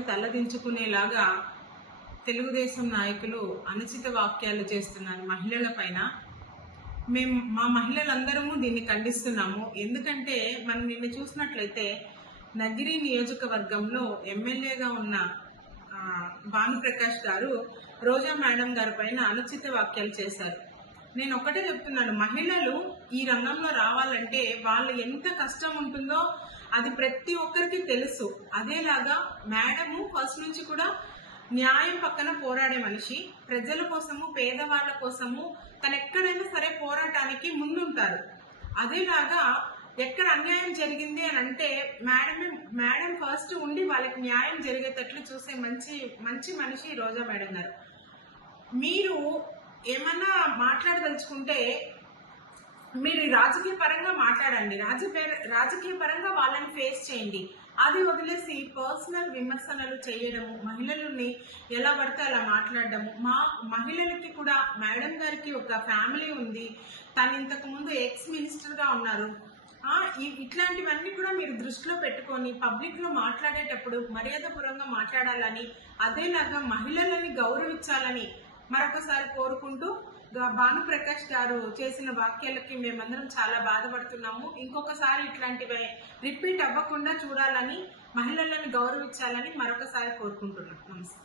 తామే తలదించుకునేలాగా తెలుగుదేశం నాయకులు అనుచిత వ్యాఖ్యలు చేస్తున్నారు మహిళల పైన. మా మహిళలందరము దీన్ని ఖండిస్తున్నాము. ఎందుకంటే మనం నిన్న చూసినట్లయితే నగిరి నియోజకవర్గంలో ఎమ్మెల్యేగా ఉన్న భానుప్రకాష్ గారు రోజా మేడం గారి పైన అనుచిత వ్యాఖ్యలు చేశారు. నేను ఒకటే చెప్తున్నాను, మహిళలు ఈ రంగంలో రావాలంటే వాళ్ళు ఎంత కష్టం ఉంటుందో అది ప్రతి ఒక్కరికి తెలుసు. అదేలాగా మేడము ఫస్ట్ నుంచి కూడా న్యాయం పక్కన పోరాడే మనిషి, ప్రజల కోసము పేదవాళ్ళ కోసము తను ఎక్కడైనా సరే పోరాటానికి ముందుంటారు. అదేలాగా ఎక్కడ అన్యాయం జరిగింది అని అంటే మేడం ఫస్ట్ ఉండి వాళ్ళకి న్యాయం జరిగేటట్లు చూసే మంచి మనిషి రోజా మేడం గారు. మీరు ఏమన్నా మాట్లాడదలుచుకుంటే మీరు రాజకీయ పరంగా మాట్లాడండి, రాజకీయ పరంగా వాళ్ళని ఫేస్ చేయండి. అది వదిలేసి పర్సనల్ విమర్శనలు చేయడము, మహిళలని ఎలా పడితే అలా మాట్లాడడము. మా మహిళలకి కూడా మేడం గారికి ఒక ఫ్యామిలీ ఉంది, తను ఇంతకు ముందు ఎక్స్ మినిస్టర్గా ఉన్నారు. ఇట్లాంటివన్నీ కూడా మీరు దృష్టిలో పెట్టుకొని పబ్లిక్లో మాట్లాడేటప్పుడు మర్యాదపూర్వకంగా మాట్లాడాలని, అదేలాగా మహిళలని గౌరవించాలని మరొకసారి కోరుకుంటూ, భానుప్రకాష్ గారు చేసిన వ్యాఖ్యలకి మేమందరం చాలా బాధపడుతున్నాము. ఇంకొకసారి ఇట్లాంటివి రిపీట్ అవ్వకుండా చూడాలని, మహిళలను గౌరవించాలని మరొకసారి కోరుకుంటున్నాం. నమస్తే.